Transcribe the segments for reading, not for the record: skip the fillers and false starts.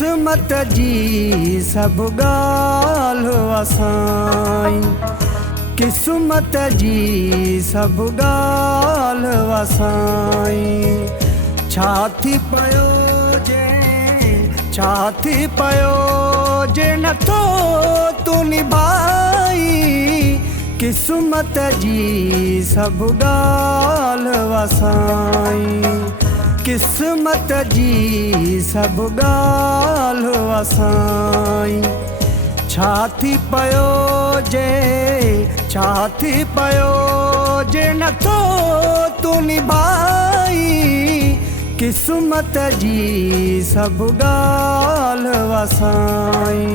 किस्मत जी सब ॻाल्हि असाई, किस्मत जी सब ॻाल्हि असाई। छा थी पियो जे, छा थी पियो जे नथो तूं निभाई, किस्मत जी सब ॻाल्हि असाई, किस्मत जी सब ॻाल्हि असाई। छा थी पियो जे, छा थी पियो जे नथो तूं निभाई, किस्मत जी सब ॻाल्हि असाई,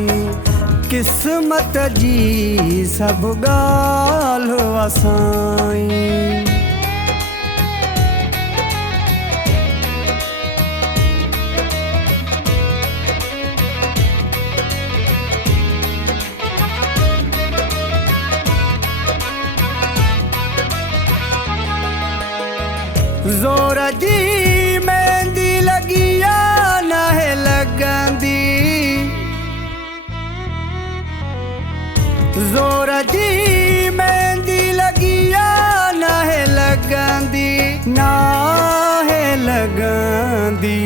किस्मत जी सब ॻाल्हि असाई। ज़ोर जी मेहंदी लगी या नाहे लगंदी, ज़ोर जी मेहंदी लगी या नाहे लगंदी, नाहे लगंदी।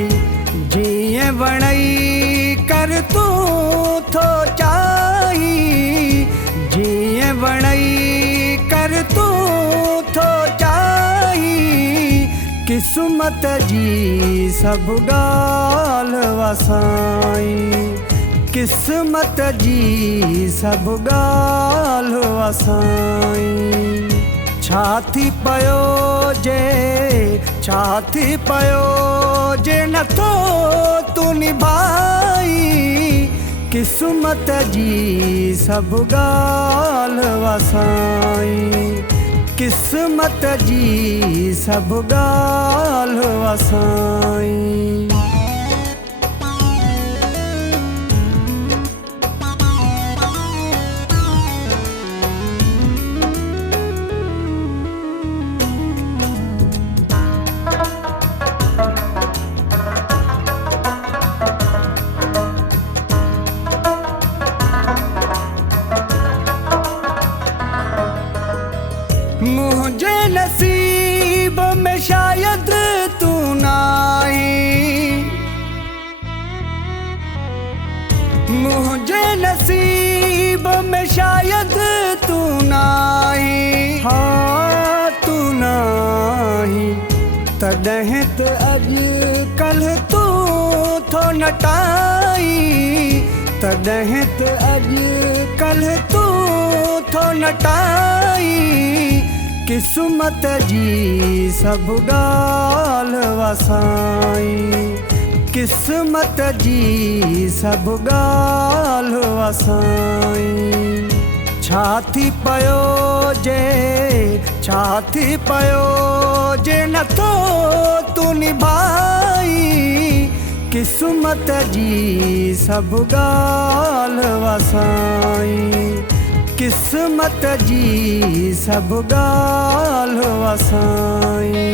जीअं वणई कर तूं थो चाही, जीअं वणई कर तूं थो चाही, किस्मत जी सब ॻाल्हि असाई, किस्मत जी सब ॻाल्हि असाई। छा थी पियो जे, छा थी पियो जे नथो तूं निभाई, किस्मत जी सब ॻाल्हि असाई, किस्मत जी सब ॻाल्हि असाई। मुझे नसीब में शायद तू नाही, मुझे नसीब में शायद तू नाही, हाँ तू नाही। तॾहिं त अॼुकल्ह तू थो नटाई, तॾहिं त अॼुकल्ह तू थो नटाई, किस्मत जी सब ॻाल्हि असाई, किस्मत जी सब ॻाल्हि असाई। छा थी पियो जे, छा थी पियो जे नथो तूं निभाई, किस्मत जी सब ॻाल्हि असाई, किस्मत जी सब ॻाल्हि असाई।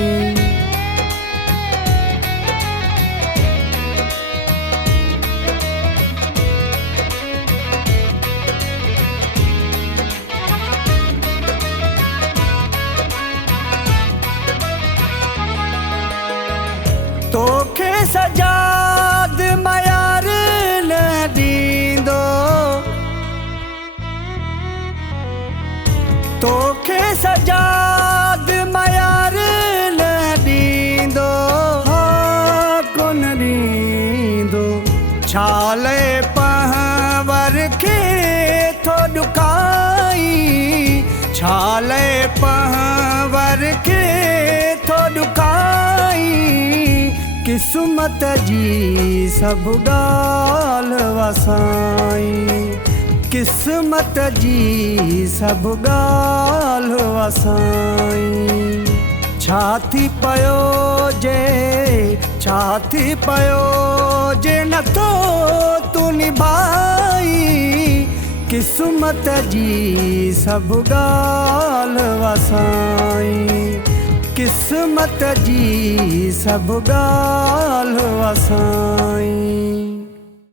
तोखे सजाद मयार न ॾींदो, तोखे सजाद मयार न ॾींदो, हाँ कोन ॾींदो। छाले पहवर खे थो ॾुकाई, छाले पहवर खे थो ॾुकाई, किस्मत जी सब ॻाल्हि असाई, किस्मत जी सब ॻाल्हि असाई। छा थी पियो जे, छा थी पियो जे नथो तूं निभाई, किस्मत जी सब ॻाल्हि असाई, किस्मत जी सब ॻाल्हि असाई।